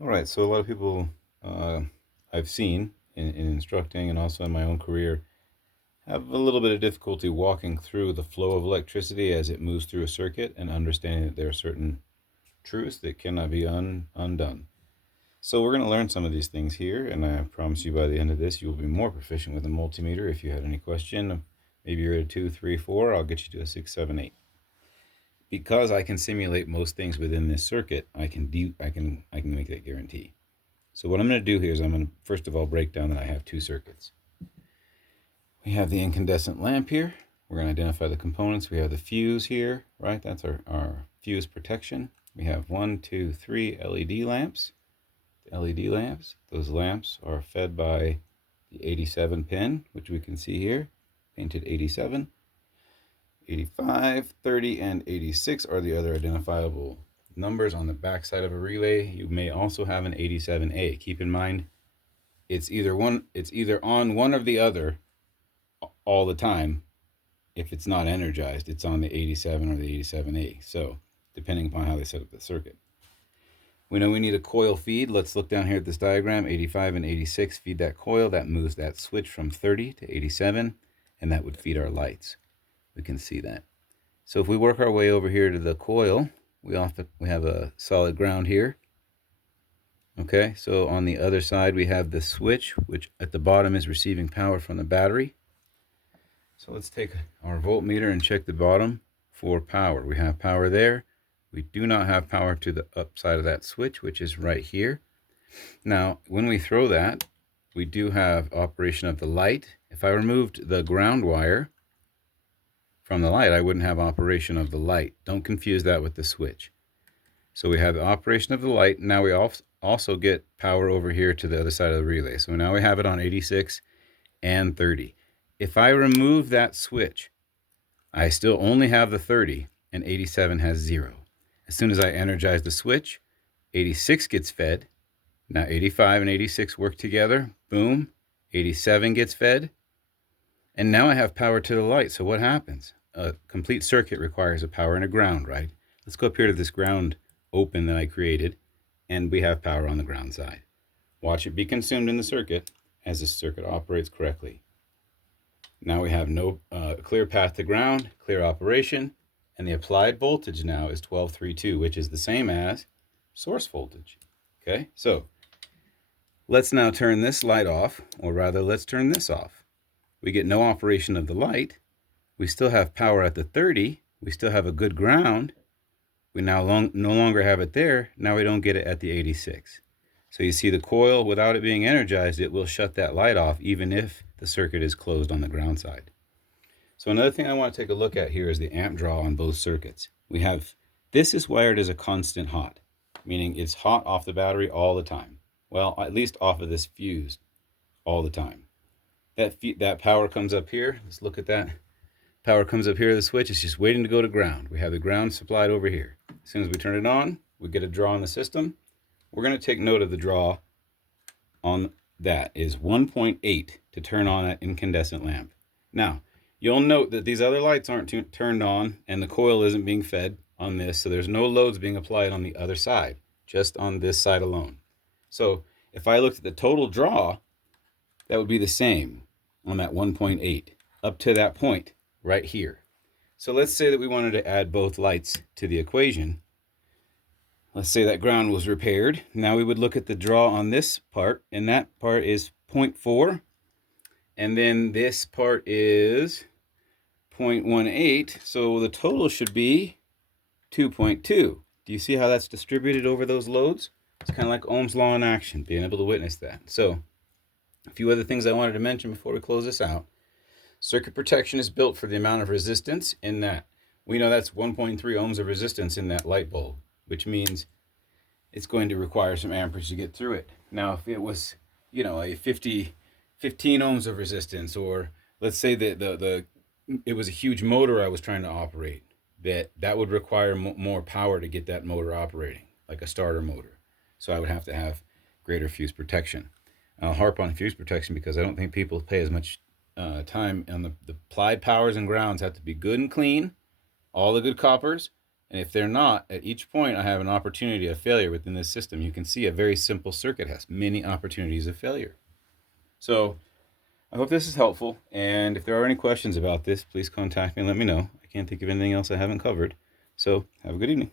All right, so a lot of people I've seen in instructing and also in my own career have a little bit of difficulty walking through the flow of electricity as it moves through a circuit and understanding that there are certain truths that cannot be undone. So we're going to learn some of these things here, and I promise you by the end of this you'll be more proficient with a multimeter. If you had any question, maybe you're at a 2, 3, 4, I'll get you to a 6, 7, 8. Because I can simulate most things within this circuit, I can make that guarantee. So what I'm going to do here is I'm going to first of all break down that I have two circuits. We have the incandescent lamp here. We're going to identify the components. We have the fuse here, right? That's our fuse protection. We have 1, 2, 3 LED lamps. The LED lamps, those lamps are fed by the 87 pin, which we can see here, painted 87. 85, 30, and 86 are the other identifiable numbers on the back side of a relay. You may also have an 87A. Keep in mind, it's either on one or the other all the time. If it's not energized, it's on the 87 or the 87A. So, depending upon how they set up the circuit. We know we need a coil feed. Let's look down here at this diagram. 85 and 86 feed that coil. That moves that switch from 30 to 87, and that would feed our lights. We can see that. So if we work our way over here to the coil, we have a solid ground here. Okay, so on the other side we have the switch, which at the bottom is receiving power from the battery. So let's take our voltmeter and check the bottom for power. We have power there. We do not have power to the upside of that switch, which is right here. Now, when we throw that, we do have operation of the light. If I removed the ground wire from the light, I wouldn't have operation of the light. Don't confuse that with the switch. So we have the operation of the light. Now we also get power over here to the other side of the relay. So now we have it on 86 and 30. If I remove that switch, I still only have the 30 and 87 has 0. As soon as I energize the switch, 86 gets fed. Now 85 and 86 work together. Boom. 87 gets fed. And now I have power to the light. So what happens? A complete circuit requires a power and a ground, right? Let's go up here to this ground open that I created, and we have power on the ground side. Watch it be consumed in the circuit as the circuit operates correctly. Now we have no clear path to ground, clear operation, and the applied voltage now is 1232, which is the same as source voltage. Okay, so let's now turn this light off, or rather, let's turn this off. We get no operation of the light. We still have power at the 30. We still have a good ground. We now no longer have it there. Now we don't get it at the 86. So you see the coil, without it being energized, it will shut that light off even if the circuit is closed on the ground side. So another thing I want to take a look at here is the amp draw on both circuits. This is wired as a constant hot, meaning it's hot off the battery all the time. Well, at least off of this fuse all the time. That power comes up here. Let's look at that. Power comes up here to the switch. It's just waiting to go to ground. We have the ground supplied over here. As soon as we turn it on, we get a draw in the system. We're going to take note of the draw on that is 1.8 to turn on that incandescent lamp. Now, you'll note that these other lights aren't turned on and the coil isn't being fed on this, so there's no loads being applied on the other side, just on this side alone. So if I looked at the total draw, that would be the same on that 1.8 up to that point right here. So let's say that we wanted to add both lights to the equation. Let's say that ground was repaired. Now we would look at the draw on this part, and that part is 0.4. And then this part is 0.18. So the total should be 2.2. Do you see how that's distributed over those loads? It's kind of like Ohm's law in action, being able to witness that. So a few other things I wanted to mention before we close this out. Circuit protection is built for the amount of resistance in that. We know that's 1.3 ohms of resistance in that light bulb, which means it's going to require some amperage to get through it. Now, if it was, a 15 ohms of resistance, or let's say that it was a huge motor I was trying to operate, that would require more power to get that motor operating, like a starter motor. So I would have to have greater fuse protection. I'll harp on fuse protection because I don't think people pay as much time on the applied powers and grounds have to be good and clean, all the good coppers, And if they're not, at each point I have an opportunity of failure within this system. You can see a very simple circuit has many opportunities of failure. So I hope this is helpful. And if there are any questions about this, please contact me and let me know. I can't think of anything else I haven't covered. So have a good evening.